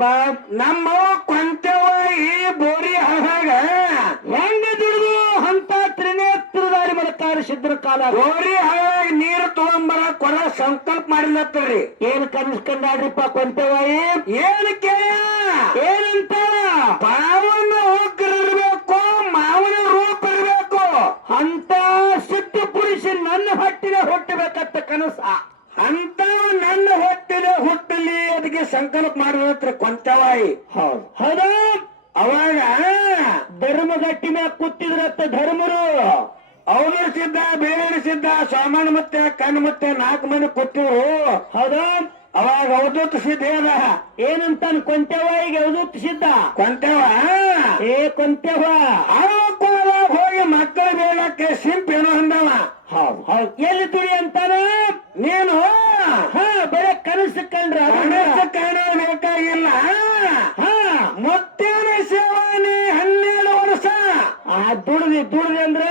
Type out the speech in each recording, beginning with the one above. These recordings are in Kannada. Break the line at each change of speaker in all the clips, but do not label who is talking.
ಏನ್ರಿಪ್ಪ
ನಮ್ಮ ಈ ಬೋರಿ ಹಾಗ
ಹೆಂಗ ದುಡಿದು ಅಂತ ತ್ರಿನೇತ್ರಧಾರಿ ಮಲಕಾರ ಸಿದ್ರ ಕಾಲ.
ಬೋರಿ ಹಾಗ ನೀರು ತಗೊಂಬರ ಕೊಡ ಸಂಕಲ್ಪ ಮಾಡಿಲ್ಲತ್ತರಿ
ಏನ್ ಕನಸ್ಕೊಂಡಾಡ್ರಿಪ್ಪ ಕೊಂತೆವಾಯಿ
ಏನ್ ಕೇಳ?
ಏನಂತ
ಪಾವನ ಹೋಗಿರ್ಬೇಕು ಮಾವನ ರೂಪ ಇರ್ಬೇಕು.
ಅಂತ ಸಿದ್ಧ ಪುರುಷ ನನ್ನ ಹೊಟ್ಟಿನ ಹುಟ್ಟಬೇಕತ್ತ ಕನಸ.
ಅಂತ ನನ್ನ ಹೊಟ್ಟಿನ ಹುಟ್ಟಲಿ ಅದಕ್ಕೆ ಸಂಕಲ್ಪ ಮಾಡಿದ್ರ ಕೊಂತವಾಯಿ.
ಹೌದು. ಹೌದಾ?
ಅವಾಗ
ಧರ್ಮಗಟ್ಟಿ ಮ್ಯಾಗ ಕೂತಿದ್ರತ್ತ ಧರ್ಮರು.
ಅವನಿಸಿದ್ದ ಸಿದ್ಧ ಬೇರೆ ಸಿದ್ಧ ಸಾಮಾನ್ಯ ಮತ್ತೆ ಕಣ್ ಮತ್ತೆ ನಾಲ್ಕು ಮನೆ ಕೊಟ್ಟಿರು
ಹೌದಾ?
ಅವಾಗ ಅವಧೂತ ಸಿದ್ಧ ಅದ.
ಏನಂತಾನ ಕೊಂತೆವಾಯಿಗೆ ಅವಧೂತ ಸಿದ್ಧ?
ಕೊಂತೆವ?
ಏ ಕೊಂತೆವ?
ಹೋಗಿ ಮಕ್ಕಳ ಬೇಡಕ್ಕೆ ಸಿಂಪ್ ಏನೋ ಅಂದವ
ಹೌದು. ಹೌದು. ಎಲ್ಲಿ ತುಳಿ ಅಂತಾನ?
ನೀನು?
ಹಾ ಬರೀ ಕನಸು ಕಂಡ್ರ
ಕನಸು ಕಾಣಬೇಕಾಗಿಲ್ಲ
ಹಾ
ಮತ್ತೇನೆ ಸೇವಾನಿ ಹನ್ನೆರಡು ವರ್ಷ.
ಆ ದುಡ್ದಿ ದುಡ್ದಿ ಅಂದ್ರೆ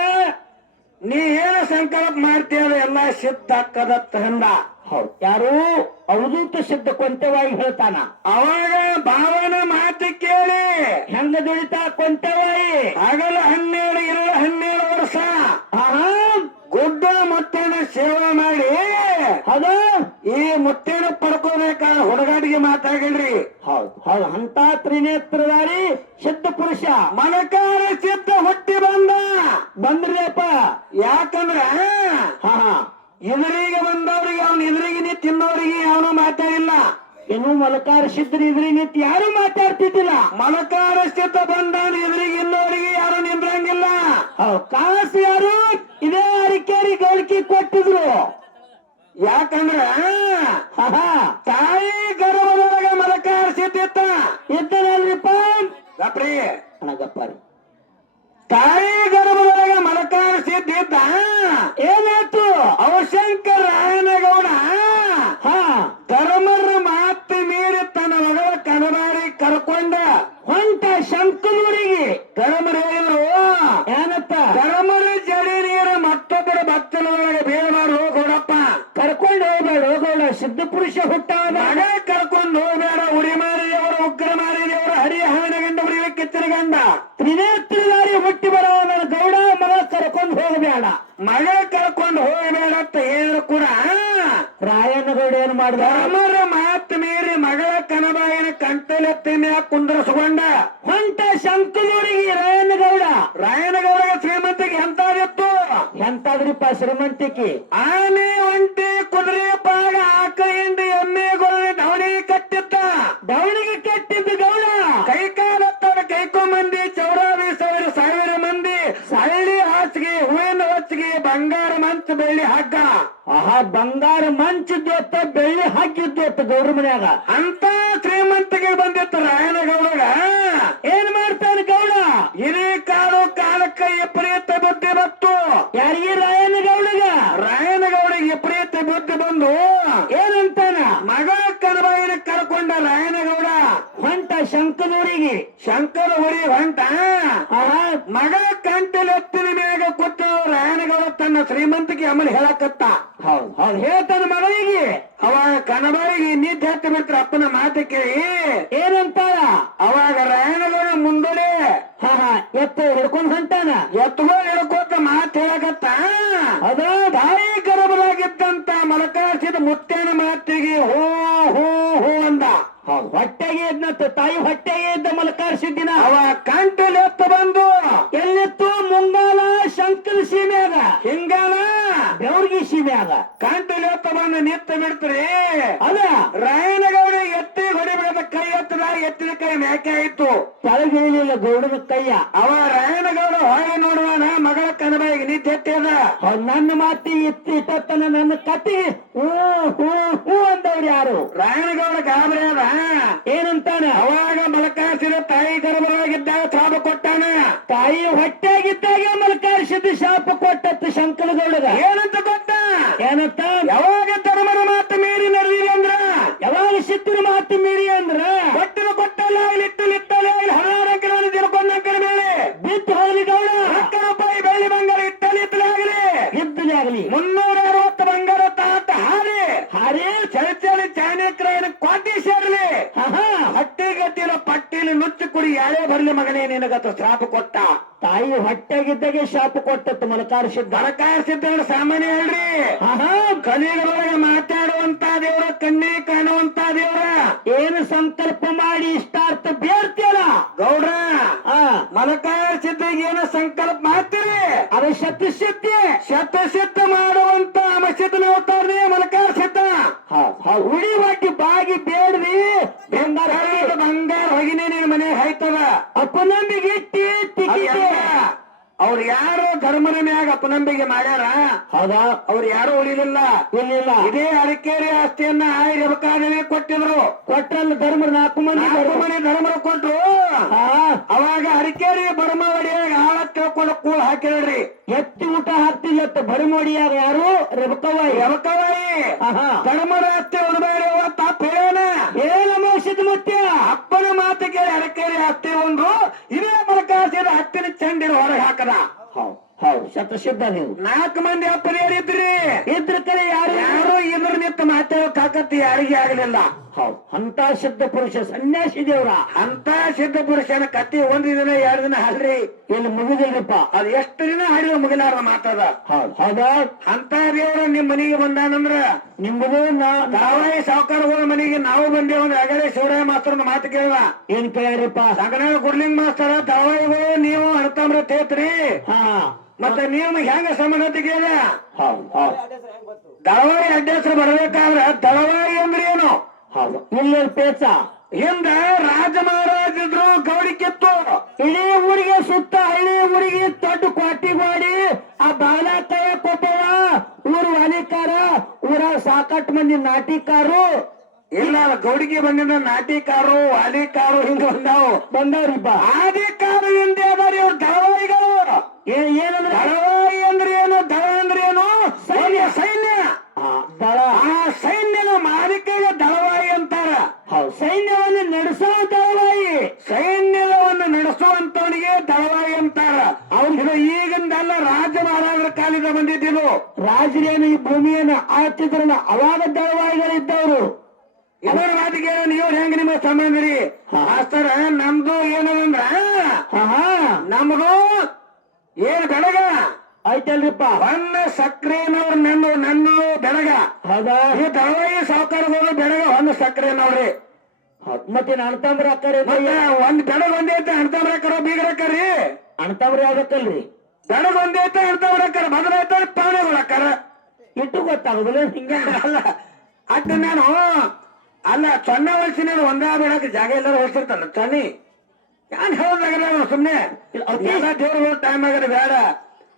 ನೀ ಏನು ಸಂಕಲ್ಪ ಮಾಡ್ತೀಯ ಎಲ್ಲ ಸಿದ್ಧ ಹಾಕದತ್ತ ಹಂದ.
ಹೌದು. ಯಾರು? ಅವಧೂತ ಸಿದ್ಧ ಕೊಂತೆವಾಗಿ ಹೇಳ್ತಾನ.
ಅವಾಗ ಭಾವನ ಮಾತು ಕೇಳಿ.
ಹೆಂಗ ದುಡಿತಾ ಕೊಂತೆವಾಯಿ
ಆಗಲ್ಲ ಹನ್ನೆರಡು ಇರಲು ಹನ್ನೆರಡು ವರ್ಷ. ಗುಡ್ಡ ಮತ್ತೇನ ಸೇವಾ ಮಾಡಿ.
ಹೌದು
ಈ ಮುತ್ತೇನ ಪಡ್ಕೋಬೇಕಾದ ಹುಡುಗಾಡಿಗೆ ಮಾತಾಗಿಲ್ರಿ
ಹೌದು. ಹೌದು ಅಂತ ತ್ರಿನೇತ್ರಧಾರಿ ಸಿದ್ಧ ಪುರುಷ.
ಮಲಕಾರ ಸಿದ್ಧ ಹುಟ್ಟಿ ಬಂದ.
ಬಂದ್ರಿಯಪ್ಪ.
ಯಾಕಂದ್ರ ಎದುರಿಗೆ ಬಂದವ್ರಿಗೆ ಅವನ ಎದುರಿಗೆ ನೀ ತಿನ್ನೋರಿಗೆ ಅವನು ಮಾತಾಡಿಲ್ಲ.
ಇನ್ನು ಮಲಕಾರ ಸಿದ್ಧರು ಇದ್ರಿ ನಿಂತು ಯಾರು ಮಾತಾಡ್ತಿದ್ದಿಲ್ಲ.
ಮಲಕಾರ ಸಿದ್ಧ ಬಂದ ಎದುರಿಗೆ ಇನ್ನೋರಿಗೆ ಯಾರು ನಿಂದ್ರಂಗಿಲ್ಲ.
ಹೌದು. ಕಾಸು ಯಾರು? ಇದೇ ಅರಿಕೇರಿ ಗಳಿಕೆ ಕೊಟ್ಟಿದ್ರು.
ಯಾಕಂದ್ರ ತಾಯಿ ಗರ್ಭದೊಳಗ ಮಲಕಾರ ಸಿದ್ಧಿತ್ತ
ಇದ್ದನಲ್ರಿಪ್ಪ
ಗಪ್ರಿ.
ಅಣಗಪ್ಪಾರಿ
ತಾಯಿ ಗರ್ಭದೊಳಗ ಮಲಕಾರ ಸಿದ್ಧಿದ್ದ
ಏನಾಯ್ತು?
ಅವಶಂಕರ ರಾಯನಗೌಡ
ಹಾ
ಧರ್ಮರ ಮಾತು ಮೀರಿ ತನ್ನ ಮಗಳ ಕನಬಾರಿ ಕರ್ಕೊಂಡ
ಹೊಂಟ ಶಂಕನೂರಿಗೆ
ಧರ್ಮರು ಹೇಳಿದ್ರು
ಏನತ್ತ
ಧರ್ಮರ ಜಡಿ ನೀರು ಮತ್ತೊಬ್ಬರ ಭಕ್ತನೊಳಗೆ ಬೇಡಬಾರು ಹೋಗೋಡಪ್ಪ
ಕರ್ಕೊಂಡು ಹೋಗ್ಬೇಡ ಸಿದ್ಧ ಪುರುಷ ಹುಟ್ಟಾದ
ಮಗ ಕರ್ಕೊಂಡು ಹೋಗ್ಬೇಡ ಉಡಿ ಮಾರಿದವರು ಉಗ್ರ ಮಾರಿದವರು ಹರಿ ಹಾನಗಂಡ ಉಡಿಯ ತಿರುಗಂಡ.
ತ್ರಿನೇತ್ರಿದಾರಿ ಹುಟ್ಟಿ ಬರೋ ನನ್ನ ಗೌಡ ಮಗ ಕರ್ಕೊಂಡು ಹೋಗಬೇಡ.
ಮಗ ಕಳ್ಕೊಂಡು ಹೋಗಬೇಡ ಅಂತ ಹೇಳಿದ್ರು ಕೂಡ.
ರಾಯಣ್ಣಗೌಡ ಏನ್ ಮಾಡಿದ?
ಮರ ಮಾತು ಮೀರಿ ಮಗಳ ಕನಬಾಯಿನ ಕಂಟಲೆತ್ತಿ ಮ್ಯಾಗ ಕುಂದರ್ಸ್ಕೊಂಡ.
ಹೊಂಟ ಶಂಕನೂರಿಗೆ ರಾಯನಗೌಡ
ರಾಯನಗೌಡಗ ಶ್ರೀಮಂತಿಗೆ ಎಂತಾದಿತ್ತು?
ಎಂತಾದ್ರಿಪ್ಪ ಶ್ರೀಮಂತಿಕೆ?
ಆನೆ
ಗೌಡ್ರ ಮನ್ಯಾಗ.
ಅಂತ ಶ್ರೀಮಂತಿಗೆ ಬಂದಿತ್ತು ರಾಯನಗೌಡಗ
ಏನ್ ಮಾಡ್ತಾನೆ ಗೌಡ
ಹಿರಿ ಕಾಲು ಕಾಲಕ್ಕ ವಿಪರೀತ ಬುದ್ಧಿ ಬತ್ತು
ಯಾರಿಗೆ ರಾಯಣ್ಣಗೌಡಗ
ರಾಯನಗೌಡಿಗೆ ವಿಪರೀತ ಬುದ್ಧಿ ಬಂದು
ಏನಂತಾನ
ಮಗ ಕನಬಾಯಿನ ಕರ್ಕೊಂಡ ರಾಯನಗೌಡ
ಹೊಂಟ ಶಂಕನೂರಿಗೆ
ಶಂಕರ ಹುಡಿ ಹೊಂಟ. ಮಗ ಕಂಟೆಲ್ ಎತ್ತಿನ ಮ್ಯಾಗ ಕೂತು ರಾಯನಗೌಡ ತನ್ನ ಶ್ರೀಮಂತಿಗೆ ಅಮಲ್ ಹೇಳಕತ್ತ.
ಹೌದು. ಹೌದು ಹೇಳ್ತಾನ ಮಗಳಿಗೆ.
ಅವಾಗ ಕನಬಾಯಿಗೆ ನಿದ್ದೆ ಹತ್ತಿ ಬಿಟ್ರ ಅಪ್ಪನ ಮಾತು ಕೇಳಿ.
ಏನಂತಾಳ?
ಅವಾಗ ರಾಯನಗೌಡ ಮುಂದೆ
ಹಾ ಹಾ ಎತ್ತ ಹಿಡ್ಕೊಂಡ್ ಹೊಂಟಾನ?
ಎತ್ತುಗಳು ಹಿಡ್ಕೋತ ಮಾತು ಹೇಳಕತ್ತ.
ಅದ?
ಭಾರಿ ಗರ್ಭದಾಗಿದ್ದಂತ ಮಲಕಾಸಿದ ಮುತ್ತೇನ ಮಾತಿಗೆ ಹೋ ಹೋ ಹೋ ಅಂದ.
ಹೊಟ್ಟೆಗೆ ಇದ್ನಂತ ತಾಯಿ ಹೊಟ್ಟೆಗೆ ಇದ್ದ ಮಲಕಾರಿಸಿದ್ದಿನ
ಅವ ಕಂಟು ಎತ್ತ ಬಂದು
ಎಲ್ಲಿತ್ತು? ಮುಂಗಾಲ ಶಂಕರ ಹಿಂಗಾಲ
ಹಿಂಗಾನ
ಬೆವರ್ಗಿ ಅದ
ಕಂಟು ಎತ್ತ ಬಂದು ನಿತ್ತ ಬಿಡ್ತ್ರಿ.
ಅದ
ರಾಯನಗೌಡ ಎತ್ತಿ ಹೊಡಿಬೇಡ ಕೈ ಎತ್ತದ ಎತ್ತಿನ ಕೈ ಮೇಕೆ ಆಯ್ತು.
ತಲೆಗಿಳಿಲಿಲ್ಲ ಗೌಡನ ಕೈಯ.
ಅವ ರಾಯನಗೌಡ ಹೊಳೆ ನೋಡುವಾನ ಮಗಳ ಕನಬಾಯಿಗೆ
ಅದ ನನ್ನ ಮಾತಿ ಇತ್ತಿ ತತ್ತನ ನನ್ನ ಕತಿ ಹೂ ಹೂ ಹೂ ಅಂದವ್ರು ಯಾರು
ರಾಯನಗೌಡ ಗಾಬರಿ ಅದ
ಏನಂತಾನ
ಅವಾಗ ಮಲಕಾಸಿದ ತಾಯಿ ಗರ್ಭವಾಗಿದ್ದಾಗ ಸಾಬ ಕೊಟ್ಟಾನ
ತಾಯಿ ಹೊಟ್ಟೆಗಿದ್ದಾಗ ಮಲ್ಕಾರಿಸಿದ ಶಾಪ ಕೊಟ್ಟತ್ತು ಶಂಕರಗೌಡಗ
ಏನಂತ ಗೊತ್ತ
ಏನಂತ
ಯಾವಾಗ ಧರ್ಮದ ಮಾತು ಮೀರಿ ನಡೆದಿದೆ ಅಂದ್ರ
ಸಿದ್ಧರ ಮಾತು ಮೀರಿ ಅಂದ್ರ?
ಕೊಟ್ಟಿನ ಕೊಟ್ಟಲ್ಲ ಆಗ್ಲಿ ಹದಿನಾರು ಅಂಕಣ ತಿಳ್ಕೊಂಡ ಅಂಕಣ ಮೇಲೆ.
ಬಿದ್ದು ಹೋಗ್ಲಿ ಗೌಡ.
ಹತ್ತು ರೂಪಾಯಿ ಬೆಳ್ಳಿ ಬಂಗಾರ ಇಟ್ಟಲ್ಲಿ ಇತ್ತಲೆ ಆಗಲಿ.
ಇದ್ದಲೇ ಆಗಲಿ.
ಮುನ್ನೂರ ಅರವತ್ತು ಬಂಗಾರ ತಾತ ಹಾರಿ.
ಹಾರಿ.
ಚಳಚಳಿ ಚಾಣಕ್ರಾಯನ ಕ್ವಾಟಿ ಸೇರಲಿ.
ಆಹಾ
ಹಟ್ಟಿಗಟ್ಟಿನ ಪಟ್ಟಿಲಿ ನುಚ್ಚು ಕುಡಿ ಯಾರೇ ಬರ್ಲಿ ಮಗನೇ ನಿನಗತ್ತ ಶ್ರಾಪ ಕೊಟ್ಟ.
ತಾಯಿ ಹೊಟ್ಟೆಗಿದ್ದಾಗೆ ಶಾಪ ಕೊಟ್ಟತ್ತು ಮಲ್ಕಾರಿಸಿದ್ದ.
ದಳಕಾಯ ಸಿದ್ಧಗಳು ಸಾಮಾನ್ಯ ಹೇಳ್ರಿ.
ಹಾ
ಕಲಿಗಳೊಳಗೆ ಮಾತಾಡುವಂತ ದೇವ್ರ ಕಣ್ಣಿ ಕಾಣುವಂತ ದೇವ್ರ
ಏನು ಸಂಕಲ್ಪ ಮಾಡಿ ಇಷ್ಟಾರ್ಥ ಬೇಡ್ತೀರ
ಗೌಡ್ರ ಮಲಕಾಯ ಸಿದ್ಧಿಗೆ ಏನ ಸಂಕಲ್ಪ ಮಾಡ್ತೀರಿ?
ಅದು ಶಕ್ತಿ ಸಿದ್ಧಿ.
ಶತಸಿದ್ಧ ಮಾಡುವಂತ ಮಸಿದ್ಧ ನೋಡ್ತಾರ್ರಿ ಮಲಕಾಯ ಸಿದ್ಧ?
ಉಳಿ ಬಾಗಿ ಬೇಡ್ರಿ ಬಂಗಾರ
ಕರೆದ ಬಂಗಾರ ಹೊಗಿನೇ ನಿನ್ ಮನೆ ಹಾಯ್ತದ
ಅಪನಂಬಿಗೆ ಇಟ್ಟಿ ತಿಕ್ಕಿದೆ
ಅವ್ರು ಯಾರು ಧರ್ಮನ ಮ್ಯಾಗ ಅಪನಂಬಿಕೆ ಮಾಡ್ಯಾರ?
ಹೌದಾ.
ಅವ್ರು ಯಾರು ಉಳಿಲಿಲ್ಲ.
ಇಲ್ಲಿಲ್ಲ
ಇದೇ ಅಡಕೇರಿ ಆಸ್ತಿಯನ್ನ ಇರಬೇಕಾದ್ರೆ ಕೊಟ್ಟಿದ್ರು.
ಕೊಟ್ಟಲ್ಲಿ ಧರ್ಮ ನಾಲ್ಕು ಮಂದಿ
ನಾಲ್ಕು. ಮನೆ ಧರ್ಮ ಕೊಟ್ರು. ಅವಾಗ ಅಡಕೇರಿ ಬರ್ಮ ಒಡಿಯಾಗ ಆಳ ತಿಳ್ಕೊಂಡು ಕೂಳ್ ಹಾಕಿದ್ರಿ
ಎತ್ತಿ ಊಟ ಹಾಕ್ತಿಲ್ಲ ಬರಿಮೋಡಿಯಾಗ ಯಾರು? ರೆಬಕವಾಯಿ
ರೆಬಕವಾಯಿ
ಆಹಾ.
ಧರ್ಮದ ಆಸ್ತಿ ಉಡಬೇಡಿ ತಪ್ಪ ಹೇಳೋಣ
ಏನ ಮೋಸದ ಮತ್ತೆ?
ಅಪ್ಪನ ಮಾತು ಕೇಳಿ ಅಡಕೇರಿ ಆಸ್ತಿ ಒಂದು ಇದೇ ಮರಕಾಸಿದ ಹತ್ತಿನ ಚಂಡಿನ ಹೊರಗೆ ಹಾಕದ.
ಶತಸಿದ್ಧ ನೀವು
ನಾಲ್ಕು ಮಂದಿ ಅಪ್ಪರಿಯರಿದ್ರಿ
ಇದ್ರ. ಕಡೆ ಯಾರು
ಯಾರು ಇದ್ರ ನಿಂತ ಮಾತಾಡೋ ತಾಕತ್ತು ಯಾರಿಗೆ ಆಗಲಿಲ್ಲ?
ಹೌದು. ಅಂತ ಸಿದ್ಧ ಪುರುಷ ಸನ್ಯಾಸಿ ದೇವ್ರ.
ಅಂತ ಸಿದ್ಧ ಪುರುಷನ ಕತ್ತಿ ಒಂದ್ ದಿನ ಎರಡು ದಿನ ಹಲ್ರಿ
ಇಲ್ಲಿ ಮುಗಿದಿಲ್ಲಪ್ಪ.
ಅದ್ ಎಷ್ಟು ದಿನ ಹಾಡಿದ ಮುಗಿಲಾರ ಮಾತದ?
ಹೌದು. ಹೌದ?
ಅಂತ ದೇವ್ರ ನಿಮ್ ಮನೆಗೆ ಬಂದಾನಂದ್ರ?
ನಿಮ್ಗೂ ನಾವೇ
ಸಾವುಕಾರ ಸಾವುಕಾರಗಳ ಮನೆಗೆ ನಾವು ಬಂದೇವಂದ್ರೆ ಅಗಲೇ ಶಿವರಾಯ ಮಾಸ್ತರ್ನ ಮಾತು ಕೇಳ
ಏನ್ ಕೇಳ್ರಿಪ್ಪ
ಸಗನ ಗುಡ್ಲಿಂಗ್ ಮಾಸ್ತರ ದಾವಾಯಿಗಳು ನೀವು ಅಣತಾಮ್ರ ತೇತ್ರಿ.
ಹಾ.
ಮತ್ತೆ ನಿಯಮ ಹೆಂಗ
ಸಮಾನತೆಗೆ
ದಳವಾಯಿ ಅಡ್ಡಾಸರು ಬರ್ಬೇಕಾದ್ರ ದಳವಾಯಿ ಅಂದ್ರೆ ಏನು?
ಹೌದು. ಇಲ್ಲಿ ಪೇಚ.
ಹಿಂದ ರಾಜ ಮಹಾರಾಜಿದ್ರು ಗೌಡಿ ಕಿತ್ತು.
ಇಡೀ ಊರಿಗೆ ಸುತ್ತ ಹಳ್ಳಿ ಊರಿಗೆ ದೊಡ್ಡ ಕೋಟಿ ಮಾಡಿ ಆ ಬಾಲ ಬಾಲಕಯ್ಯ ಕೊಟ್ಟವ ಊರು ವಾಲಿಕಾರ ಊರ ಸಾಕಟ್ ಮಂದಿ ನಾಟಿಕಾರು.
ಇಲ್ಲ ಗೌಡಿಗೆ ಬಂದಿದ್ದ ನಾಟಿಕಾರು ಅಲಿಕಾರು ಹಿಂಗ ಬಂದಾವ್.
ಬಂದವ್ರಿಪ್ಪ
ಆದಿಕಾರು ಹಿಂದೆ ಅದಾರಿ ಅವ್ರ ದಳವಾಯಿಗಳು.
ಏನಂದ್ರೆ?
ದಳವಾಯಿ ಅಂದ್ರೆ ಏನು? ದಳ ಅಂದ್ರೆ ಏನು? ಸೈನ್ಯ. ಸೈನ್ಯ.
ಆ, ದಳ.
ಆ ಸೈನ್ಯನ ಮಾಲಿಕೆಗೆ ದಳವಾಯಿ ಅಂತಾರ.
ಹೌದು. ಸೈನ್ಯವನ್ನು ನಡೆಸೋ ದಳವಾಯಿ.
ಸೈನ್ಯವನ್ನು ನಡೆಸುವಂತವನಿಗೆ ದಳವಾಯಿ ಅಂತಾರ. ಅವ್ರು ಈಗಿಂದಲ್ಲ ರಾಜ ಮಹಾರಾಜರ ಕಾಲದ ಬಂದಿದ್ದಿರು
ರಾಜರೇನು ಈ ಭೂಮಿಯನ್ನು ಆಳ್ತಿದ್ರಲ್ಲ ಅವಾಗ ದಳವಾಯಿಗಳಿದ್ದವರು.
ಇವರ ಮಾತಿಗೆ ನೀವು ಹೆಂಗ ನಿಮ್ಮ ಸಂಬಂಧರಿ?
ಆ
ಮಾಸ್ತರ ನಮ್ದು
ಹಾ
ನಮ್ದು ಏನ್ ಬೆಳಗ?
ಆಯ್ತಲ್ರಿಪ್ಪ.
ಬಣ್ಣ ಸಕ್ರೆನವ್ರು ನನ್ನ ನನ್ನ ಬೆಳಗ.
ಹೌದಾ?
ಈ ದಳವಾಯಿ ಸಾವುಕಾರಗಳು ಬೆಳಗ ಒಂದು ಸಕ್ರೆನವ್ರಿ.
ಮತ್ತೆ ಅಣ್ತಾಂಬ್ರ ಅಕ್ಕರಿ
ಒಂದ್ ಬೆಳಗ್ ಒಂದೇ ಐತೆ ಬೀಗರ ಅಕ್ಕರಿ?
ಅಣ್ತಂಬ್ರ ಯಾವ್ದಕ್ಕಲ್ರಿ?
ಬೆಳಗ್ ಒಂದೇ ಐತೆ ಅಣ್ತಾಮ್ರಕ್ಕರ ಬದಲೈತೆ ಪಾವನೆಗಳಕ್ಕರ
ಇಟ್ಟು ಗೊತ್ತಾಗುದಿಲ್ಲ ಹಿಂಗೆ?
ಅಲ್ಲ ಅಡ್ಡ ನಾನು ಅಲ್ಲ ಸೊನ್ನೆ ವಯಸ್ಸಿನ ಒಂದೇ ಬೆಳಕ ಜಾಗ ಎಲ್ಲರೂ ಹೊಲ್ಸಿರ್ತಾನ ತನಿ ಯಾನ್ ಹೇಳೋದಾಗಲ್ಲ ಸುಮ್ನೆ. ಎಲ್ಲ ದೇವ್ರ ಟೈಮ್ ಆಗದ ಬೇಡ.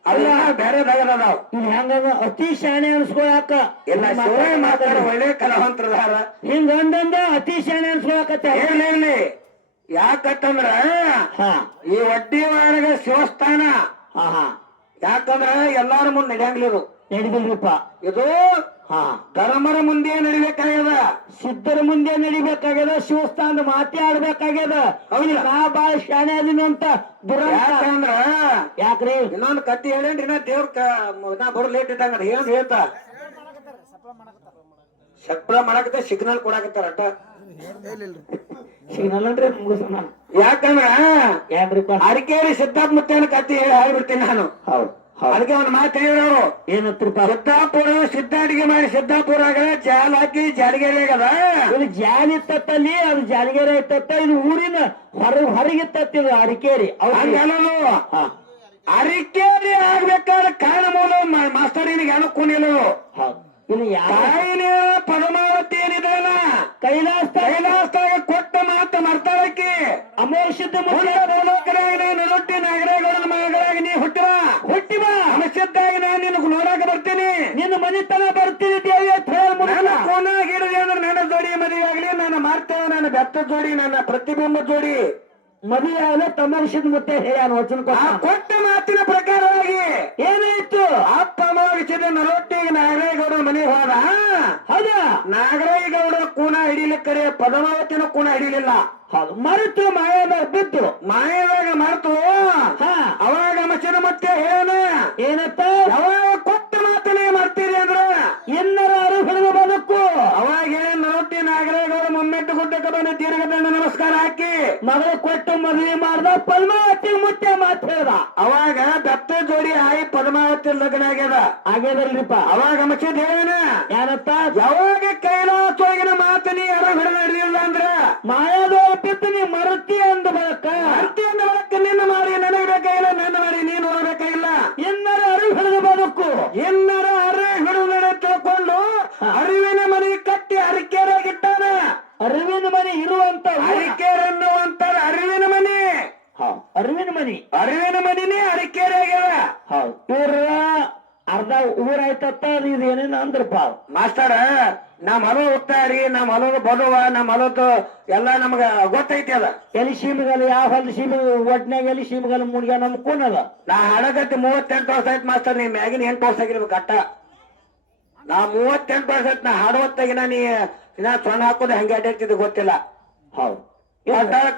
ಅಲ್ಲ ಬೇರೆ ದಾಗದ ಅದಾವ.
ಇನ್ ಹೆಂಗ ಅತಿ ಶಾಣೆ ಅನ್ಸ್ಕೊಳಕ
ಎಲ್ಲ ಶಿವರಾಯ ಮಾತಾಡ ಒಳ್ಳೆ ಕಲಾವಂತರದಾರ
ಹಿಂಗ ಅಂದಂದ ಅತಿ ಶಾಣೆ ಅನ್ಸ್ಕೊಳಕತ್ತ.
ಹೇಳಿ ಯಾಕಂದ್ರ
ಹಾ.
ಈ ಒಡ್ಡಿ ಒಳಗ ಶಿವಸ್ಥಾನ ಯಾಕಂದ್ರ ಎಲ್ಲಾರ ಮುಂದೆ ನಡೆಯಂಗಿಲ್ಲ
ನಡಿದಿಲ್ರಿಪ್ಪ
ಇದು
ಹಾ
ಧರ್ಮರ ಮುಂದೆ ನಡಿಬೇಕಾಗ್ಯದ
ಸಿದ್ಧರ ಮುಂದೆ ನಡಿಬೇಕಾಗ್ಯದ ಶಿವಸ್ಥಾನದ ಮಾತೇ ಆಡ್ಬೇಕಾಗ್ಯದ? ನಾ ಬಾಳ ಶಾಣೆ ಅದೀನಿ ಅಂತ ದುರಂತ.
ಯಾಕಂದ್ರ?
ಯಾಕ್ರಿ?
ಇನ್ನೊಂದು ಕತ್ತಿ ಹೇಳೇನ್ರಿ ನಾ ದೇವ್ರ ನಾ ಬರೋ ಲೇಟ್ ಇದ್ದಂಗ ಏನ್ ಹೇಳ್ತಾ ಸಪ್ಲ ಮಾಡಕತ್ತ ಸಿಗ್ನಲ್ ಕೊಡಾಕತ್ತಾರ ಅಟ್ಟ
ಸಿಗ್ನಲ್ ಅಂದ್ರೆ
ಯಾಕಂದ್ರ?
ಯಾಕ್ರಿಪ್ಪ
ಅಡಿಕೇರಿ ಸಿದ್ಧಾರ್ಥ ಮುತ್ತೇನ ಕತ್ತಿ ಹೇಳಿ ಹೇಳ್ಬಿಡ್ತೀನಿ ನಾನು.
ಹೌದ್.
ಅದಕ್ಕೆ ಒಂದು ಮಾತು ಹೇಳಿದ್ರು
ಏನತ್ರಿಪ್ಪ
ಸಿದ್ದಾಪುರ ಸಿದ್ಧ ಅಡಿಗೆ ಮಾಡಿ ಸಿದ್ದಾಪುರಾಗ ಜಾಲ್ ಹಾಕಿ ಜಾಲಿಗೆರೆ ಆಗದ?
ಇದು ಜಾಲಿ ಇತ್ತಲ್ಲಿ ಅದು ಜಾಲಿಗೆರೆ ಇತ್ತ ಇದು ಊರಿನ ಹೊರ ಹೊರಗಿತ್ತ ಇದು ಅಡಿಕೇರಿ ಅವ್ರು
ಅರಿಕೇರಿ ಆಗ್ಬೇಕಾದ್ರೆ ಕಾರಣ ಮೂಲ ಮಾಸ್ತರಿನಿಗೆ ಅನುಕೂಲಿಲ್ಲ
ಕುಣಿಲು ಯಾವ
ತಾಯಿನ ಪರಮಾವತಿ ಏನಿದೆಯಲ್ಲ
ಕೈಲಾಸ
ಕೈಲಾಸದಾಗ ಕೊಟ್ಟ ಮಾತು ಮರ್ತಾಳಕ್ಕೆ.
ಅಮೋಷದ
ಮುಂದೆ ಭೂಲೋಕದಾಗ ನೀನು ರೊಟ್ಟಿ ನಾಗರೇಗೌಡನ ಮಗಳಾಗಿ ನೀ ಹುಟ್ಟಿವ.
ಹುಟ್ಟಿ ಬಾ
ಅಮಸ್ಯದ್ದಾಗಿ ನಾನು ನಿನಗೆ ನೋಡಾಕ ಬರ್ತೀನಿ.
ನಿನ್ನ ಮನೆತನ ಬರ್ತೀನಿ ದೇವಿ.
ಕೋನಾಗಿರಲಿ ಅಂದ್ರೆ ನನ್ನ ಜೋಡಿ ಮದುವೆ ಆಗಲಿ ನನ್ನ ಮಾರ್ತೇವೆ ನನ್ನ ಬೆತ್ತ ಜೋಡಿ ನನ್ನ ಪ್ರತಿಬಿಂಬ ಜೋಡಿ.
ಮದುವೆ ಆಗಲೇ ವಿಷಯದ ಮುತ್ತೆ ಹೇಳ ವಚನ
ಆ
ಕೊಟ್ಟ
ಕೊಟ್ಟ ಮಾತಿನ ಪ್ರಕಾರವಾಗಿ
ಏನಾಯ್ತು?
ಅಪ್ಪ ಅಮಾವಾಸ್ಯದ ನಲವತ್ತಿಗೆ ನಾಗರಾಯಗೌಡ ಮನೆಗೆ ಹೋದ.
ಹೌದಾ?
ನಾಗರೇಗೌಡ ಕೂನ ಹಿಡಿಲಿಕ್ಕರೆ ಪದ್ಮಾವತಿನ ಕೂನ ಹಿಡಿಲಿಲ್ಲ.
ಹೌದು. ಮರೆತು ಮಾಯದಾಗ ಬಿತ್ತು
ಮಾಯದಾಗ ಮರೆತು.
ಹಾ.
ಅವಾಗ ಮಚ್ಚನ ಮತ್ತೆ ಹೇಳ
ಏನಪ್ಪ?
ಯಾವಾಗ ಕೊಟ್ಟ ಮಾತನೇ ಮಾಡ್ತೀರಿ ಅಂದ್ರ
ಇನ್ನರ ಅರು ಹಿಡಿದು ಬದುಕು
ಅವಾಗ ಹೇಳ ನರೊಟ್ಟಿ ನಾಗರೇಗೌಡ ಮೊಮ್ಮೆಟ್ಟು ಗುಡ್ಡಕ್ಕೆ ಬಂದು ದೀರ್ಘದಂಡ ನಮಸ್ಕಾರ ಹಾಕಿ
ಮಗಳು ಕೊಟ್ಟು ಮದುವೆ ಮಾಡ್ದ ಪದ್ಮಾವತಿ ಮುತ್ಯ ಮಾತು ಹೇಳ್ದ.
ಅವಾಗ ದತ್ತ ಜೋಡಿ ಆಯಿ ಪದ್ಮಾವತಿ ಲಗ್ನ ಆಗ್ಯದ.
ಆಗ್ಯದಲ್ರಿಪ್ಪ.
ಅವಾಗ ಮಚ್ಚದ ಹೇಳನ
ಯಾರಪ್ಪ?
ಯಾವಾಗ ಕೈಲಾಸವಾಗಿನ ಮಾತು ನೀ ಯಾರೋ ಹಿಡಿದ ಹಿಡಿದಿಲ್ಲ ಅಂದ್ರ?
ಮಾಯಾದ ಬಿದ್ದು ನೀ ಮರತಿ ಅಂದ ಬಳಕ
ಅರ್ತಿಯಿಂದ ಒಳಕ್ಕೆ ನಿನ್ನ ಮಾಡಿ ನನಗೆ ಬೇಕಾಗಿಲ್ಲ ನನ್ನ ಮಾಡಿ ನೀನು ನೋಡಬೇಕಾಗಿಲ್ಲ
ಇನ್ನರ ಅರು ಹಿಡಿದು ಬದುಕು
ಇನ್ನರ ಅರೆ ಹಿಡಿದು ನಡೆ ತಿಳ್ಕೊಂಡು ಅರಿವಿನ ಮನೆ ಕಟ್ಟಿ ಅರಿಕೆರಾಗಿಟ್ಟಾನ
ಅರಿವಿನ ಮನೆ ಇರುವಂತ ಊರ.
ಅರಿಕೆರನ್ನು ಅಂತಾರ ಅರಿವಿನ ಮನೆ
ಹೌದ್, ಅರಿವಿನ ಮನಿ
ಅರಿವಿನ ಮನಿನೇ ಅರಿಕೆರಾಗ್ಯದ
ಹೌದು ಇವ್ರ ಅರ್ಧ ಊರಾಯ್ತತ್ತ ಅದು ಇದು ಏನೇನು ಅಂದ್ರಪ್ಪ
ಮಾಸ್ಟರ್ ನಮ್ ಹಲೋ ಹೋಗ್ತಾರಿ ನಮ್ ಹೊಲದ ಬದುವ ನಮ್ ಹೊಲದ ಎಲ್ಲಾ ನಮ್ಗ ಗೊತ್ತೈತಿ ಅದ.
ಎಲ್ಲಿ ಸೀಮಗಲ್ ಯಾವ ಹೊಲದ ಸೀಮ ಒಟ್ನಾಗ ಎಲ್ಲಿ ಸೀಮಗಲ್ ಮುಡ್ಗ ನಮ್ ಕೂನದ
ನಾ ಹಡಗತ್ತಿ ಮೂವತ್ತೆಂಟು ವರ್ಷ ಆಯ್ತು ಮಾಸ್ಟರ್ ನೀ ಮ್ಯಾಗಿನ ಎಂಟು ವರ್ಷ ಆಗಿರ್ಬೇಕು ಅಟ್ಟ. ನಾ ಮೂವತ್ತೆಂಟು ವರ್ಷ ಆಯ್ತು ನಾ ಹಾಡುವತ್ತಾಗಿನ ನೀ ಇನ್ನ ಸೊಣ್ಣ ಹಾಕೋದು ಹೆಂಗೆ ಅಡ್ಡಿರ್ತಿದ್ ಗೊತ್ತಿಲ್ಲ.
ಹೌದು.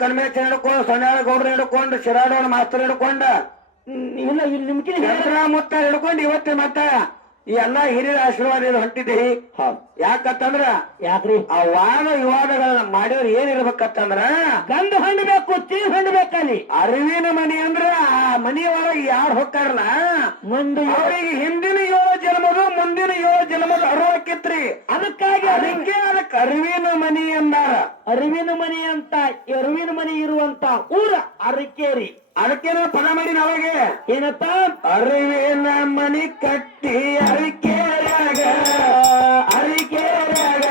ಕಡಿಮೆ ಹಿಡ್ಕೊಂಡು ಸಣ್ಣ ಗೌಡ್ರ ಹಿಡ್ಕೊಂಡು ಶಿರಾಡೋಣ ಮಾಸ್ತರ್ ಹಿಡ್ಕೊಂಡ.
ಇಲ್ಲ ಇಲ್ಲಿ
ನಿಮ್ಗೆ ಮುತ್ತ ಹಿಡ್ಕೊಂಡು ಇವತ್ತಿನ ಮತ್ತ ಈ ಎಲ್ಲಾ ಹಿರಿಯರ ಆಶೀರ್ವಾದ
ಹೌದು
ಯಾಕಂತಂದ್ರ
ಯಾಕ್ರಿ?
ಆ ವಾದ ವಿವಾದಗಳನ್ನ ಮಾಡಿದ್ರೆ ಏನಿರ್ಬೇಕಂತಂದ್ರ
ಗಂಡು ಹಣ್ಣಬೇಕು ತೀ ಹಣ್ಣಬೇಕಲ್ಲಿ
ಅರಿವಿನ ಮನಿ ಅಂದ್ರ ಆ ಮನೆಯೊಳಗೆ ಯಾರು ಹೊಕ್ಕಾರಲ್ಲ
ಮುಂದೆ
ಅವರಿಗೆ ಹಿಂದಿನ
ಅದಕ್ಕಾಗಿ
ಅದಕ್ಕೆ ಅದಕ್ಕೆ ಅರಿವಿನ ಮನಿ ಅಂದಾರ.
ಅರಿವಿನ ಮನಿ ಅಂತ ಅರಿವಿನ ಮನಿ ಇರುವಂತ ಊರ ಅರಕೇರಿ.
ಅದಕ್ಕೇನೋ ಪದ ಮಾಡಿ ನಾವಾಗೆ
ಏನಪ್ಪ?
ಅರಿವಿನ ಮನಿ ಕಟ್ಟಿ ಅರಿಕೇರಾಗ ಅರಿಕೆಯಾಗ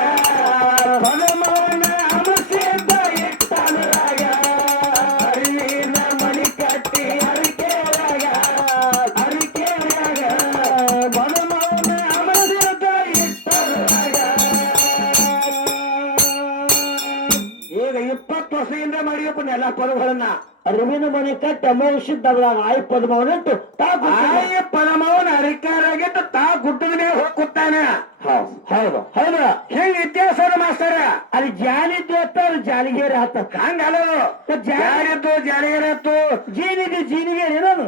ಎಲ್ಲ ಪದಗಳನ್ನ
ಅರಿವಿನ ಮನೆ ಕಟ್ಟ ಅಮೋಷಿದ್ದಾಗ ಆಯ್ ಪದ್ಮವನಿಟ್ಟು ತಾ
ಆಯ ಪರಮವನ ಅಧಿಕಾರಾಗಿಟ್ಟು ತಾ ಗುಡ್ಡದ ಮೇಲೆ ಹೋಗಿ ಕೂತಾನೆ.
ಹೌದು. ಹೌದು. ಹೌದು.
ಹೆಂಗ್ ಇತಿಹಾಸದ ಮಾಸ್ತರ?
ಅಲ್ಲಿ ಜಾಲಿದ್ದು ಅತ್ತ ಜಾಲಿಗೇರಿ ಹತ್ತತ್ತ
ಹಂಗ ಜಾಲಿದ್ದು ಜಾರಿತ್ತು ಜಾರಿಗಿರತ್ತು
ಜೀನಿಗೆ ಜೀನಿಗೇರಿ ನಾನು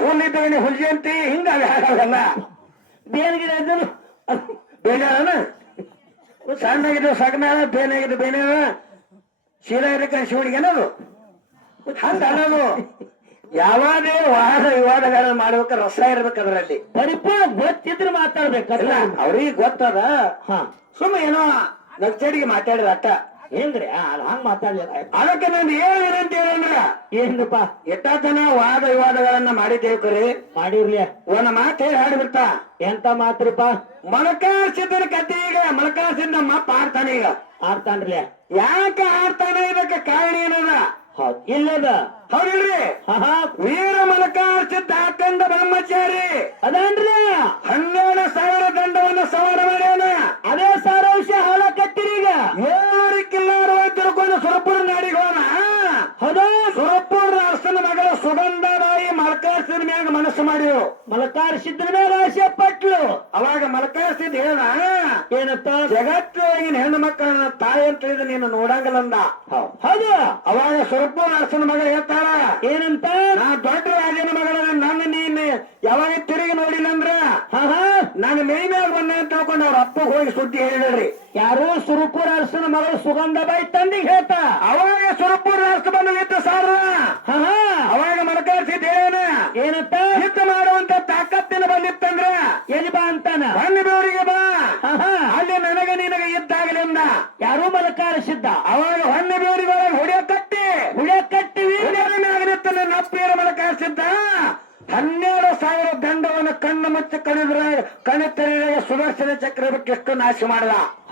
ಹುಲ್ಲಿದ್ದವನಿ ಹುಲ್ಜಂತಿ ಹಿಂಗ ಅವೆಲ್ಲ
ಬೇಲ್ಗಿಡ ಇದ್ದನು
ಬೇಜಾರನ ಸಣ್ಣಗಿದ್ದು ಸಗ್ನ ಬೇನಾಗಿದ್ದು ಬೇನ ಶೀಲ ಇರಕ್ಕೆ ಶಿವನಿಗೆ ಏನದು? ಹಂಗ ನಾವು ಯಾವಾಗೇ ವಾದ ವಿವಾದಗಳನ್ನ ಮಾಡ್ಬೇಕ ರಸ ಇರ್ಬೇಕು ಅದರಲ್ಲಿ.
ಪರಿಪೂರ್ಣ ಗೊತ್ತಿದ್ರೆ ಮಾತಾಡ್ಬೇಕಲ್ಲ
ಅವ್ರಿಗೆ ಗೊತ್ತದ.
ಹಾ.
ಸುಮ್ಮ ಏನೋ ನಗ್ಚಡಿಗೆ ಮಾತಾಡಿದ ಅಟ್ಟ.
ಏನ್ರಿ ಹಂಗ ಮಾತಾಡ್ಲಿಲ್ಲ.
ಅದಕ್ಕೆ ನಾನು ಏನು ಅಂತ ಹೇಳಂದ್ರ
ಎಟ್ಟ
ಎಟ್ಟಾತನ ವಾದ ವಿವಾದಗಳನ್ನ ಮಾಡಿದ್ದೇವೆ ಕರಿ.
ಮಾಡಿರ್ಲಿ.
ಒಂದ್ ಮಾತು ಹೇಳಿ ಹಾಡ್ಬಿಡ್ತ.
ಎಂತ ಮಾತ್ರಪ್ಪ?
ಮೊಳಕಾರ್ ಸಿದ್ದನ ಕತೆ ಈಗ ಮಲಕಾಸಿಂದ ಮಪ್ಪ ಆಡ್ತಾನೆ ಈಗ.
ಆಡ್ತಾನ್ರಿ
ಯಾಕೆ ಆಡ್ತಾನೆ ಇದಕ್ಕೆ ಕಾರಣ ಏನದ?
ಇಲ್ಲದ.
ಹೌದಿಲ್ರಿ
ಹಾ ಹಾ.
ವೀರ ಮಲಕಾರ್ ಹಾಕಂದ ಬ್ರಹ್ಮಚಾರಿ.
ಅದನ್ರಿ?
ಹನ್ನೆರಡು ಸಾವಿರ ದಂಡವನ್ನು ಸವಾರ ಮಾಡ್ಯಾನ.
ಅದೇ ಸಾರಾಂಶ ಹಾಳ ಕಟ್ಟಿರೀಗ
ಏಳು ಕಿಲ್ಲಾರು ತಿಳ್ಕೊಂಡು ಸುರಪುರ ನಾಡಿಗೆ ಹೋದ
ಹೌದಾ.
ಸುರಪುರ ಅರಸನ ಮಗಳ ಮಲಕಾರ್ ಸಿದ್ದ ಮಾಡಿದ್ರು
ಮಲಕಾರ ಸಿದ್ಧನ ಮೇಲೆ ಆಸೆ ಪಟ್ಲು.
ಅವಾಗ ಮಲಕಾರ ಸಿದ್ಧ ಹೇಳ
ಏನಪ್ಪ
ಜಗತ್ತಿನ ಹೆಣ್ಣು ಮಕ್ಕಳನ್ನ ತಾಯಿ ಅಂತ ಹೇಳಿದ್ರೆ ನೀನು ನೋಡಂಗಿಲ್ಲ ಅಂದ
ಹೌದು.
ಅವಾಗ ಸ್ವರೂಪ ಅರಸನ ಮಗ ಹೇಳ್ತಾಳ
ಏನಂತ?
ನಾ ದೊಡ್ಡ ರಾಜನ ಮಗಳ ನನ್ನ ನೀನ್ ಯಾವಾಗ ತಿರುಗಿ ನೋಡಿಲ್ಲ ಅಂದ್ರ
ಹಾ. ಹಾ
ನಾನು ಮೈ ಮ್ಯಾಗ ಬಂದೆ ಅಂತ ತಿಳ್ಕೊಂಡು ಅವ್ರ ಅಪ್ಪ ಹೋಗಿ ಸುದ್ದಿ ಹೇಳಿದ್ರಿ.
ಯಾರು? ಸುರುಪುರ ಅರಸನ ಮಗಳು ಬೈ ತಂದಿ ಹೇಳ್ತಾ.
ಅವಾಗ ಸುರುಪುರ ಅರಸ ಬಂದು ಯುದ್ಧ ಸಾರ ಅವಾಗ ಮಲಕಾರ್ಸಿದ್ ಹೇಳ
ಏನತ್ತ
ಯುದ್ಧ ಮಾಡುವಂತ ತಾಕತ್ತಿನ ಬಂದಿತ್ತಂದ್ರ.
ಎಲ್ಲಿ ಬಾ ಅಂತಾನ?
ಹೊನ್ನಬೇವರಿಗೆ ಬಾ.
ಹಾ ಹಾ.
ಅಲ್ಲಿ ನನಗೆ ನಿನಗೆ ಇದ್ದಾಗಲಿಂದ
ಯಾರು ಮಲಕಾರ
ಅವಾಗ ಹೊನ್ನ ಬೇವರಿಗೆ ಒಳಗೆ ಹೊಡೆಯ ಕಟ್ಟಿ.
ಹುಡಿಯ
ಕಟ್ಟಿ ಮ್ಯಾಗ ನಿಂತ ನನ್ನ ಅಪ್ಪಿಯರ ಮಲಕಾರ್ಸಿದ್ದ. ಹನ್ನೆರಡು ಸಾವಿರ ದಂಡವನ್ನು ಕಣ್ಣು ಮುಚ್ಚಿ ಕಣಿದ್ರ ಕಣ್ಣು ತೆರೆಯ ಸುದರ್ಶನ ಚಕ್ರವರ್ತಿ ಎಷ್ಟು ನಾಶ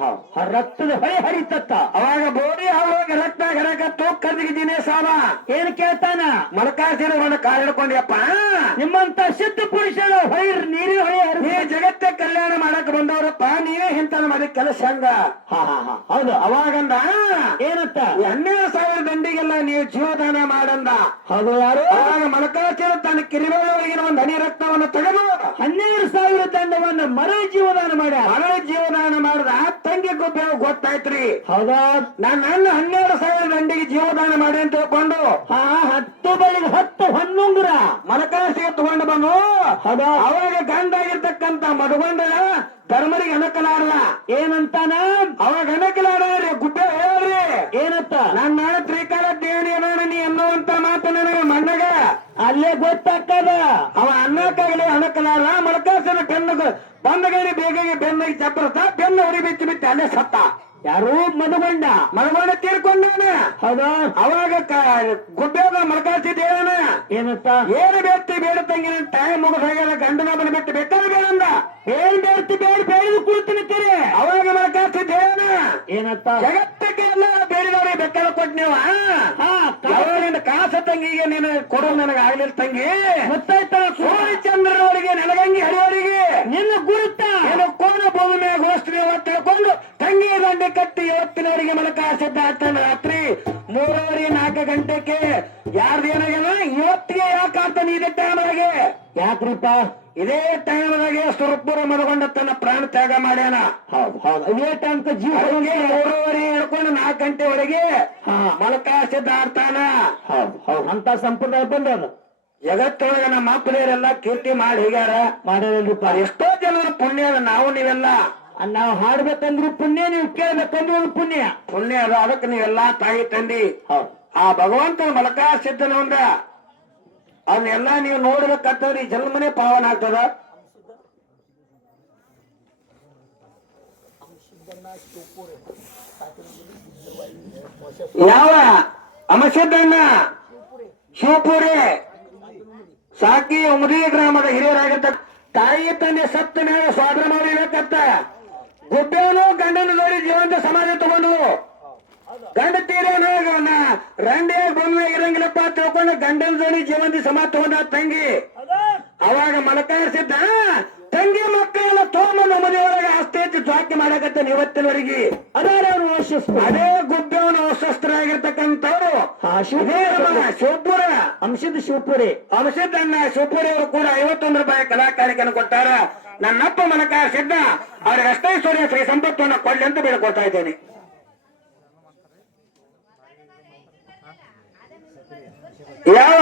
ಆ ರಕ್ತದ ಹೊಳೆ ಹರಿತತ್ತ.
ಅವಾಗ ಬೋಡಿ ಅವಾಗ ರಕ್ತ ಗರಕತ್ತು ಕರೆದಿದ್ದೀನಿ ಸಾಲ
ಏನ್ ಕೇಳ್ತಾನ?
ಮಲಕಾಸಿರ ಒಂದು ಹಿಡ್ಕೊಂಡ್ಯಪ್ಪ
ನಿಮ್ಮಂತ ಸಿದ್ಧ ಪುರುಷರ ಹೊಯ್ ನೀರಿನ ಹೊಳೆ
ನೀ ಜಗತ್ತೆ ಕಲ್ಯಾಣ ಮಾಡಕ್ ಬಂದವರಪ್ಪ ನೀವೇ ಹಿಂತನ ಮಾಡಿ ಕೆಲಸ ಹಂಗ?
ಹಾ ಹಾ ಹಾ. ಹೌದು.
ಅವಾಗಂದ ಏನತ್ತ ಹನ್ನೆರಡು ಸಾವಿರ ದಂಡಿಗೆಲ್ಲ ನೀವು ಜೀವದಾನ ಮಾಡಂದ.
ಹೌದು ಯಾರು?
ಅವಾಗ ತನ್ನ ಕಿರಿಬೇಳವರೆಗಿನ ಒಂದು ಹನಿ ರಕ್ತವನ್ನು ತೆಗೆದು
ಹನ್ನೆರಡು ಸಾವಿರ ದಂಡವನ್ನು ಮರಳ ಜೀವದಾನ ಮಾಡ
ಮರಳ ಜೀವದಾನ ಮಾಡಿದ ತಂಗಿ ಗುಬ್ಬೆ ಗೊತ್ತಾಯ್ತ್ರಿ.
ಹೌದಾ?
ನಾನು ನನ್ನ ಹನ್ನೆರಡು ಸಾವಿರ ದಂಡಿಗೆ ಜೀವದಾನ ಮಾಡಿ ಅಂತ ತಿಳ್ಕೊಂಡು.
ಹಾ ಹತ್ತು ಬಳಿಗೆ ಹತ್ತು ಹನ್ನೊಂದರ.
ಮರಕಾಸಿಗೆ ತಗೊಂಡು ಬಂದು.
ಹೌದಾ?
ಅವಾಗ ಗಂಡಾಗಿರ್ತಕ್ಕಂತ ಮಧುಗೊಂಡ ಧರ್ಮರಿಗೆ ಅನಕಲಾರಲ್ಲ
ಏನಂತಾನ
ಅವಾಗ ಅನಕಲಾಡ್ರಿ ಗುಡ್ಡೆ ಹೇಳ್ರಿ
ಏನಂತ?
ನನ್ನ ತ್ರಿಕಾಲ ದೇವನಿ ಅದಾನ ನೀ ಅನ್ನುವಂತ ಮಾತು ನನಗೆ ಮಣ್ಣಗ.
ಅಲ್ಲೇ ಗೊತ್ತಾಗ್ತದ.
ಅವ ಅನ್ನಕ್ಕಾಗಲಿ ಅನಕಲಾರ ಮಲಕಾಸನ ಬೆನ್ನ ಬಂದಗಡಿ ಬೇಗಗೆ ಬೆನ್ನಿಗೆ ಚಪ್ಪರತ ಬೆನ್ನ ಹೊಡಿ ಬಿಚ್ಚಿ ಬಿಟ್ಟು ಅಲ್ಲೇ ಸತ್ತ.
ಯಾರು ಮಧುಗೊಂಡ
ಮಧುಗೊಂಡ ತೀರ್ಕೊಂಡಾನ
ಹೌದಾ?
ಅವಾಗ ಗುಡ್ಡದ ಮಲಕಾಸಿ ದೇವನ
ಏನಂತ
ಏನು ಬೇಡ್ತಿ ಬೇಡ ತಂಗಿನ ಟೈಮ್ ಮುಗಿದಾಗ ಗಂಡನ ಬಂದ್ಬಿಟ್ಟು ಬೇಕಾದ್ರೆ ಬೇಡಂದ.
ಏನ್ ಬೇಡ್ತಿ ಬೇಡ ಬೇಡ ಕುಳಿತೀನಿ ತಿರಿ.
ಅವಾಗ ಮಲಕಾಸಿ ದೇವನ
ಏನಂತ
ಜಗತ್ತಕ್ಕೆ ಎಲ್ಲ ಬೇಡಿದವ್ರಿಗೆ ಬೆಕ್ಕಲ ಕೊಟ್ಟು ನೀವು
ಹಾ
ಯಾವಾಗಿಂದ ಕಾಸ ತಂಗಿಗೆ ನೀನು ಕೊಡು ನನಗೆ ಆಗ್ಲಿಲ್ಲ ತಂಗಿ.
ಗೊತ್ತಾಯ್ತ?
ಸೂರ್ಯಚಂದ್ರನವರಿಗೆ ನೆಲಗಂಗಿ ಹರಿಯವರಿಗೆ
ನಿನ್ನ ಗುರುತ.
ಏನು ಕೋನ ಭೂಮಿ ಮೇಲೆ ಗೋಷ್ಠಿ ಅಂತ ತಿಳ್ಕೊಂಡು ತಂಗಿ ದಂಡೆ ಕಟ್ಟಿ ಇವತ್ತಿನವರಿಗೆ ಮಲಕಾಸಿದ್ದ ಆಗ್ತಾನೆ ರಾತ್ರಿ. ಮೂರುವರೆ ನಾಲ್ಕು ಗಂಟೆಗೆ ಯಾರ್ದು ಏನಾಗ್ಯದ? ಇವತ್ತಿಗೆ ಯಾಕೆ ಆಗ್ತಾನೆ ಇದೇ ಟೈಮ್ ಒಳಗೆ
ಯಾಕ್ರಿಪ್ಪ?
ಇದೇ ಟೈಮ್ ಒಳಗೆ ಸುರಪುರ ಮನಗೊಂಡ ತನ್ನ ಪ್ರಾಣ ತ್ಯಾಗ ಮಾಡ್ಯಾನ.
ಹೌದು ಹೌದು. ಇದೇ ಟೈಮ್ ಜೀವ
ಹಂಗೆ ಮೂರುವರೆ ಹಿಡ್ಕೊಂಡು ನಾಲ್ಕು ಗಂಟೆ ಒಳಗೆ
ಹಾ.
ಮಲಕಾಸಿದ್ದ ಆಡ್ತಾನ
ಹೌದು ಹೌದು. ಅಂತ ಸಂಪ್ರದಾಯ ಬಂದದ
ಜಗತ್ತೊಳಗ ನಮ್ಮ ಅಪ್ಪಲೆಯರೆಲ್ಲ ಕೀರ್ತಿ ಮಾಡಿ ಹೋಗ್ಯಾರ.
ಮಾಡ್ಯಾರ
ಎಷ್ಟೋ ಜನರ ಪುಣ್ಯ ನಾವು ನೀವೆಲ್ಲ
ನಾವು ಹಾಡ್ಬೇಕಂದ್ರು ಪುಣ್ಯ ನೀವು ಕೇಳ್ಬೇಕಂದ್ರೆ ಒಂದು ಪುಣ್ಯ.
ಪುಣ್ಯ ಅದು ಅದಕ್ಕೆ ನೀವೆಲ್ಲಾ ತಾಯಿ ತಂದಿ.
ಹೌದು.
ಆ ಭಗವಂತನ ಮಲಕ ಸಿದ್ಧನ ಒಂದ. ಅವನ್ನೆಲ್ಲ ನೀವು ನೋಡ್ಬೇಕಂತಂದ್ರೆ ಈ ಜನ್ಮನೆ ಪಾವನ ಆಗ್ತದ. ಯಾವ? ಅಮಸಿದ್ದಣ್ಣ ಶಿವಪುರಿ. ಸಾಕಿ ಉಮದಿ ಗ್ರಾಮದ ಹಿರಿಯರಾಗಿರ್ತ ತಾಯಿ ತಂದೆ ಸತ್ತನ ಮೇಲೆ ಸ್ವಾತಂತ್ರ್ಯ ಗುಡ್ಡವನು ಗಂಡನ ನೋಡಿ ಜೀವಂತ ಸಮಾಜ ತಗೊಂಡು. ಗಂಡ ತೀರೇನ ರಂಡೇ ಭೂಮಿ ಇರಂಗಿಲ್ಲಪ್ಪ ತಿಳ್ಕೊಂಡು ಗಂಡನ ಜೋಡಿ ಜೀವಂತ ಸಮಾಜ ತಗೊಂಡ ತಂಗಿ. ಅವಾಗ ಮಲಕಾರಿಸಿದ್ದ ತಂಗಿ ಮಕ್ಕಳೆಲ್ಲ ತೋಮ ಮನೆಯೊಳಗೆ ಆಸ್ತಿ ಹೆಚ್ಚು ಜಾಕಿ ಮಾಡಕತ್ತಾನ ಇವತ್ತಿನವರೆಗೆ.
ಅದಾರ ಅವ್ರು ವರ್ಷಿಸ್ತು
ಅದೇ ಗುಬ್ಬೆವನ ನಮ್ಮ ಶಿವಪುರ
ಅಂಶದ ಶಿವಪುರಿ
ಅಂಶದನ್ನ ಶಿವಪುರಿ ಅವರು ಕೂಡ ಐವತ್ತೊಂದು ರೂಪಾಯಿ ಕಲಾಕಾರಿಕೆಯನ್ನು ಕೊಟ್ಟಾರ. ನನ್ನಪ್ಪ ಮನಕ ಸಿದ್ಧ. ಅವ್ರಿಗೆ ಸೂರ್ಯ ಶ್ರೀ ಸಂಪತ್ತನ್ನು ಕೊಡ್ಲಿ ಅಂತ ಬೇಡ್ಕೊಳ್ತಾ ಇದ್ದೇನೆ. ಯಾವ?